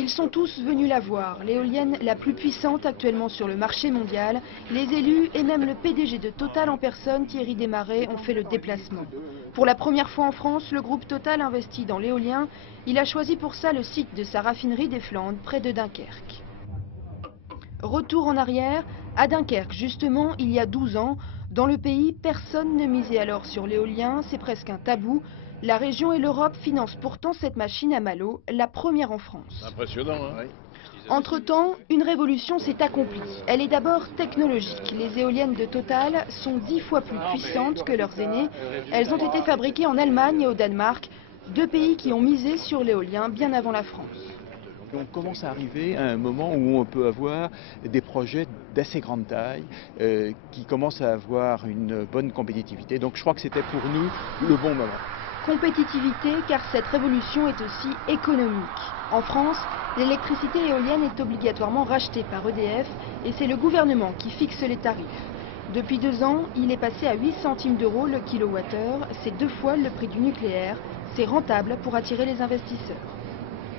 Ils sont tous venus la voir, l'éolienne la plus puissante actuellement sur le marché mondial. Les élus et même le PDG de Total en personne, Thierry Desmarais, ont fait le déplacement. Pour la première fois en France, le groupe Total investit dans l'éolien. Il a choisi pour ça le site de sa raffinerie des Flandres, près de Dunkerque. Retour en arrière, à Dunkerque justement, il y a 12 ans, dans le pays, personne ne misait alors sur l'éolien, c'est presque un tabou. La région et l'Europe financent pourtant cette machine à Malo, la première en France. Impressionnant, hein? Entre-temps, une révolution s'est accomplie. Elle est d'abord technologique. Les éoliennes de Total sont 10 fois plus puissantes que leurs aînées. Elles ont été fabriquées en Allemagne et au Danemark, deux pays qui ont misé sur l'éolien bien avant la France. On commence à arriver à un moment où on peut avoir des projets d'assez grande taille qui commencent à avoir une bonne compétitivité. Donc je crois que c'était pour nous le bon moment. Compétitivité, car cette révolution est aussi économique. En France, l'électricité éolienne est obligatoirement rachetée par EDF et c'est le gouvernement qui fixe les tarifs. Depuis 2 ans, il est passé à 8 centimes d'euros le kilowattheure, c'est 2 fois le prix du nucléaire. C'est rentable pour attirer les investisseurs.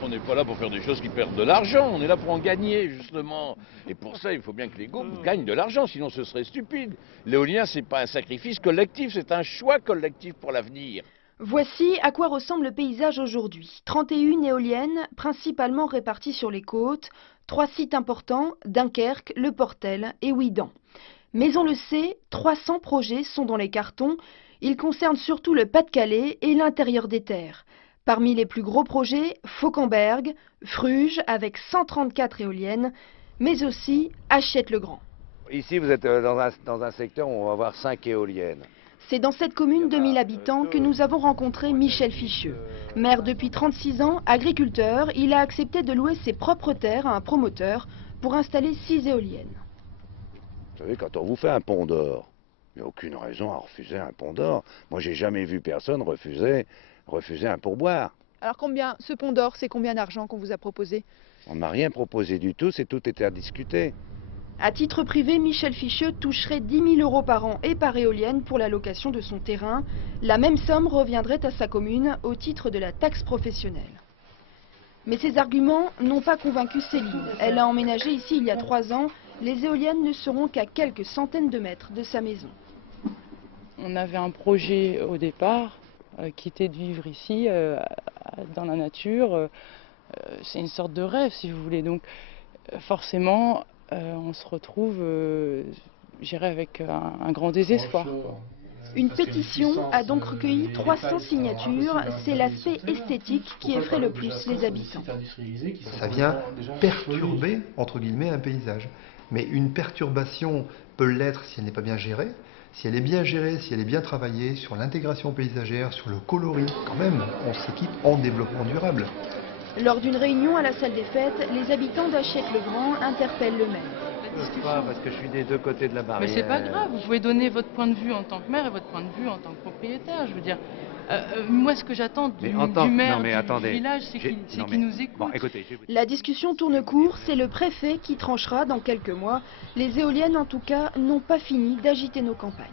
On n'est pas là pour faire des choses qui perdent de l'argent, on est là pour en gagner justement. Et pour ça, il faut bien que les groupes gagnent de l'argent, sinon ce serait stupide. L'éolien, c'est pas un sacrifice collectif, c'est un choix collectif pour l'avenir. Voici à quoi ressemble le paysage aujourd'hui. 31 éoliennes, principalement réparties sur les côtes. 3 sites importants, Dunkerque, Le Portel et Houidan. Mais on le sait, 300 projets sont dans les cartons. Ils concernent surtout le Pas-de-Calais et l'intérieur des terres. Parmi les plus gros projets, Fauquemberg, Fruges avec 134 éoliennes, mais aussi Hachette-le-Grand. Ici, vous êtes dans un secteur où on va avoir 5 éoliennes. C'est dans cette commune de 1000 habitants que nous avons rencontré Michel Ficheux. Maire depuis 36 ans, agriculteur, il a accepté de louer ses propres terres à un promoteur pour installer 6 éoliennes. Vous savez, quand on vous fait un pont d'or, il n'y a aucune raison à refuser un pont d'or. Moi, j'ai jamais vu personne refuser un pourboire. Alors combien, ce pont d'or, c'est combien d'argent qu'on vous a proposé? On ne m'a rien proposé du tout, c'est tout était à discuter. À titre privé, Michel Ficheux toucherait 10 000 euros par an et par éolienne pour la location de son terrain. La même somme reviendrait à sa commune au titre de la taxe professionnelle. Mais ces arguments n'ont pas convaincu Céline. Elle a emménagé ici il y a 3 ans. Les éoliennes ne seront qu'à quelques centaines de mètres de sa maison. On avait un projet au départ qui était de vivre ici, dans la nature. C'est une sorte de rêve, si vous voulez. Donc forcément, on se retrouve, j'irai avec un grand désespoir. Une pétition a donc recueilli 300 signatures. C'est l'aspect esthétique qui effraie le plus les habitants. Ça vient perturber, entre guillemets, un paysage. Mais une perturbation peut l'être si elle n'est pas bien gérée. Si elle est bien gérée, si elle est bien travaillée sur l'intégration paysagère, sur le coloris, quand même, on s'équipe en développement durable. Lors d'une réunion à la salle des fêtes, les habitants d'Hachette-le-Grand interpellent le maire. Parce que je suis des deux côtés de la barrière. Mais c'est pas grave, vous pouvez donner votre point de vue en tant que maire et votre point de vue en tant que propriétaire. Je veux dire, moi ce que j'attends du maire du village, c'est qu'il nous écoute. Bon, écoutez, La discussion tourne court, c'est le préfet qui tranchera dans quelques mois. Les éoliennes en tout cas n'ont pas fini d'agiter nos campagnes.